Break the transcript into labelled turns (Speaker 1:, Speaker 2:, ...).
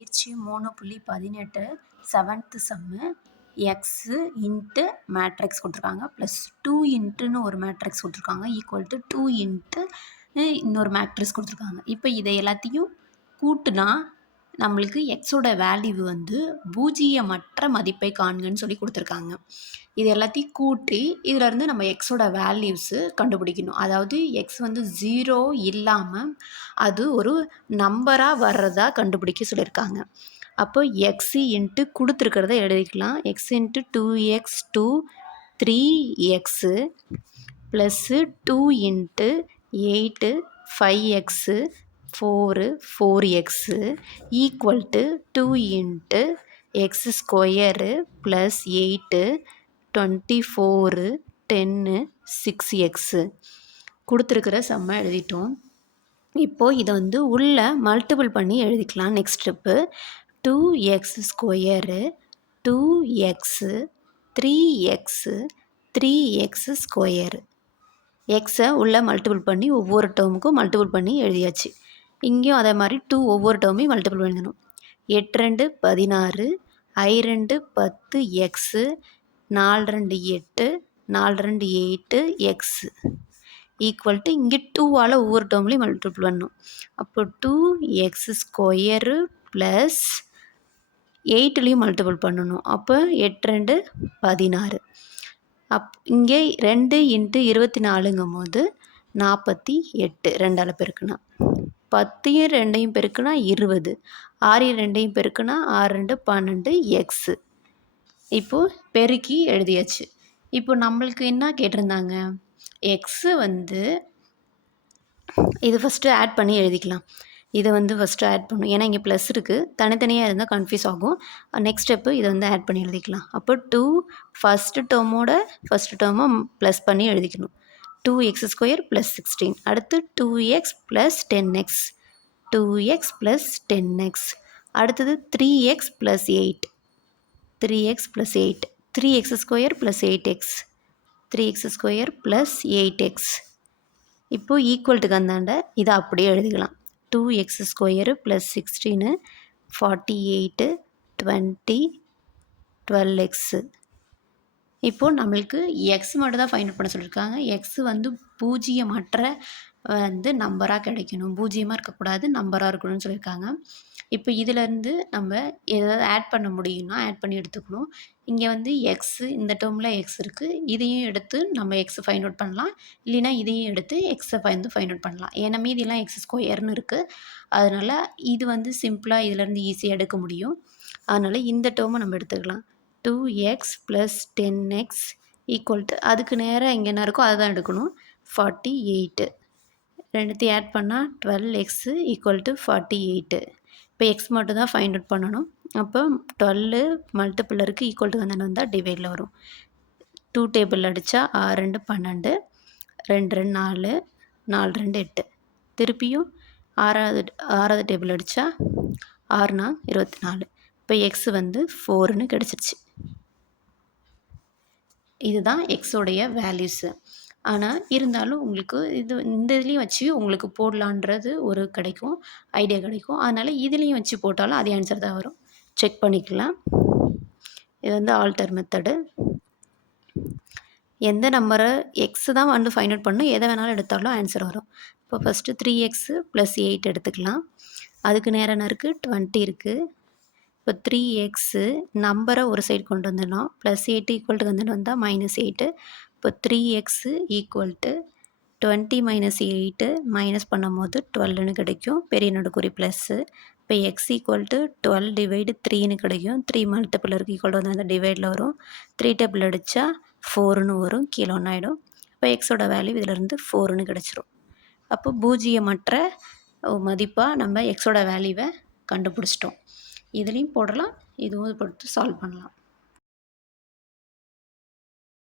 Speaker 1: பயிற்சி மூணு புள்ளி பதினெட்டு seventh sum x into matrix கொடுத்துருக்காங்க. ப்ளஸ் டூ இன்ட்டுன்னு ஒரு மேட்ரிக்ஸ் கொடுத்துருக்காங்க. ஈக்குவல் டு டூ இன்ட்டு இன்னொரு மேட்ரிக்ஸ் கொடுத்துருக்காங்க. இப்போ இதை எல்லாத்தையும் கூட்டுனா நம்மளுக்கு எக்ஸோட வேல்யூ வந்து பூஜ்ஜியமற்ற மதிப்பை காண்கன்னு சொல்லி கொடுத்துருக்காங்க. இது எல்லாத்தையும் கூட்டி இதிலேருந்து நம்ம எக்ஸோட வேல்யூஸு கண்டுபிடிக்கணும். அதாவது எக்ஸ் வந்து ஜீரோ இல்லாமல் அது ஒரு நம்பராக வர்றதா கண்டுபிடிக்க சொல்லியிருக்காங்க. அப்போ எக்ஸ் இன்ட்டு கொடுத்துருக்கிறத எழுதிக்கலாம். X into two x two three x plus two into eight five x four four x equal to two into x square plus eight twenty four ten six x கொடுத்துருக்குற செம்ம எழுதிட்டோம். இப்போது இதை வந்து உள்ளே multiple பண்ணி எழுதிக்கலாம் next step two x square two x three x three x square எக்ஸை உள்ளே மல்டிபிள் பண்ணி ஒவ்வொரு டேர்முக்கும் மல்டிபிள் பண்ணி எழுதியாச்சு. இங்கேயும் அதே மாதிரி டூ ஒவ்வொரு டேர்மையும் மல்டிபிள் எழுதணும் எட்டு ரெண்டு பதினாறு ஐ ரெண்டு பத்து எக்ஸு நாலு ரெண்டு எட்டு நாலு ரெண்டு எயிட்டு எக்ஸு ஈக்குவல் டு இங்கே டூவால் ஒவ்வொரு டேர்ம்லேயும் மல்டிபிள் பண்ணணும். அப்போ டூ எக்ஸ் ஸ்கொயரு ப்ளஸ் எயிட்லேயும் மல்டிபிள் பண்ணணும். அப்போ எட்டு ரெண்டு பதினாறு. அப் இங்கே ரெண்டு இன்ட்டு இருபத்தி நாலுங்கும் போது நாற்பத்தி எட்டு ரெண்டால் பெருக்கணும் பத்தையும் ரெண்டையும் பெருக்குனா இருபது. ஆறையும் ரெண்டையும் பெருக்குனா ஆறு ரெண்டு பன்னெண்டு எக்ஸு இப்போது பெருக்கி எழுதியாச்சு. இப்போ நம்மளுக்கு என்ன கேட்டிருந்தாங்க? எக்ஸு வந்து இது ஃபஸ்ட்டு ஆட் பண்ணி எழுதிக்கலாம். இதை வந்து ஃபஸ்ட்டு ஆட் பண்ணும் ஏன்னா இங்கே ப்ளஸ் இருக்குது தனித்தனியாக இருந்தால் கன்ஃபியூஸ் ஆகும். நெக்ஸ்ட் ஸ்டெப்பு இதை வந்து ஆட் பண்ணி எழுதிக்கலாம். அப்போ டூ ஃபஸ்ட்டு டேர்மோட ஃபஸ்ட்டு டேர்மை ப்ளஸ் பண்ணி எழுதிக்கணும். Two x square plus sixteen அடுத்து two x plus ten x two x plus ten x அடுத்தது three x plus eight three x plus eight three x square plus eight x three x square plus eight x இப்போது ஈக்குவல்ட்டுக்கு அந்தாண்ட இதை அப்படியே எழுதிக்கலாம். Two x square plus sixteen forty eight twenty twelve x இப்போது நம்மளுக்கு X மட்டும் தான் ஃபைண்ட் அவுட் பண்ண சொல்லியிருக்காங்க எக்ஸ் வந்து பூஜ்ஜியமற்ற வந்து நம்பராக கிடைக்கணும். பூஜ்ஜியமாக இருக்கக்கூடாது நம்பராக இருக்கணும்னு சொல்லியிருக்காங்க இப்போ இதிலேருந்து நம்ம எதாவது ஆட் பண்ண முடியும்னா ஆட் பண்ணி எடுத்துக்கணும். இங்கே வந்து எக்ஸு இந்த டேர்மில் எக்ஸ் இருக்குது இதையும் எடுத்து நம்ம எக்ஸ் ஃபைண்ட் அவுட் பண்ணலாம். இல்லைனா இதையும் எடுத்து எக்ஸை வந்து ஃபைண்ட் அவுட் பண்ணலாம். ஏன்னா மீதியெல்லாம் எக்ஸ் ஸ்கொயர்னு இருக்குது அதனால் இது வந்து சிம்பிளாக இதிலேருந்து ஈஸியாக எடுக்க முடியும். அதனால் இந்த டேர்மை நம்ம எடுத்துக்கலாம். Two x plus ten x equal to அதுக்கு நேராக எங்கே என்ன இருக்கோ அதை தான் எடுக்கணும். ஃபார்ட்டி எயிட்டு ரெண்டுத்தையும் ஆட் பண்ணால் twelve x equal to forty eight இப்போ எக்ஸ் மட்டும் தான் ஃபைண்ட் அவுட் பண்ணணும். அப்போ டுவெல்லு மல்டிப்பிள் இருக்குது ஈக்குவல் டு வந்து வந்தால் டிவைடில் வரும். டூ டேபிள் அடித்தா ஆறு ரெண்டு பன்னெண்டு. ரெண்டு ரெண்டு நாலு. நாலு ரெண்டு எட்டு. திருப்பியும் ஆறாவது ஆறாவது டேபிள் அடித்தா ஆறுனா இருபத்தி நாலு. இப்போ எக்ஸ் வந்து ஃபோருன்னு கிடச்சிருச்சு. இதுதான் எக்ஸோடைய வேல்யூஸு ஆனால் இருந்தாலும் உங்களுக்கு இது இந்த இதுலேயும் வச்சு உங்களுக்கு போடலான்றது ஒரு கிடைக்கும் ஐடியா கிடைக்கும். அதனால் இதுலேயும் வச்சு போட்டாலும் அதே ஆன்சர் தான் வரும். செக் பண்ணிக்கலாம். இது வந்து ஆல்டர் மெத்தடு எந்த நம்பரை எக்ஸ் தான் வந்து ஃபைண்ட் அவுட் பண்ணணும் எதை வேணாலும் எடுத்தாலும் ஆன்சர் வரும். இப்போ first three x plus eight எடுத்துக்கலாம். அதுக்கு நேரம் இருக்குது டுவெண்ட்டி இருக்குது இப்போ த்ரீ எக்ஸு நம்பரை ஒரு சைடு கொண்டு வந்துடணும். ப்ளஸ் எயிட் ஈக்குவல் டு வந்துட்டு வந்தால் மைனஸ் எயிட்டு இப்போ three x equal to twenty minus eight minus பண்ணும்போது டுவெல்னு கிடைக்கும். பெரிய நடுக்குறி ப்ளஸ்ஸு இப்போ x equal to twelve divide த்ரீன்னு கிடைக்கும். த்ரீ மல்டிபிள் இருக்குது ஈக்குவல் வந்து அந்த டிவைடில் வரும். த்ரீ டேபிள் அடித்தா ஃபோர்னு வரும். கீழே ஒன்று ஆகிடும் இப்போ எக்ஸோட வேல்யூ இதிலேருந்து ஃபோர்னு கிடச்சிரும். அப்போ பூஜ்ஜியமற்ற மதிப்பாக நம்ம எக்ஸோட வேல்யூவை கண்டுபிடிச்சிட்டோம். இதுலேயும் போடலாம் இதுவும் போட்டு சால்வ் பண்ணலாம்.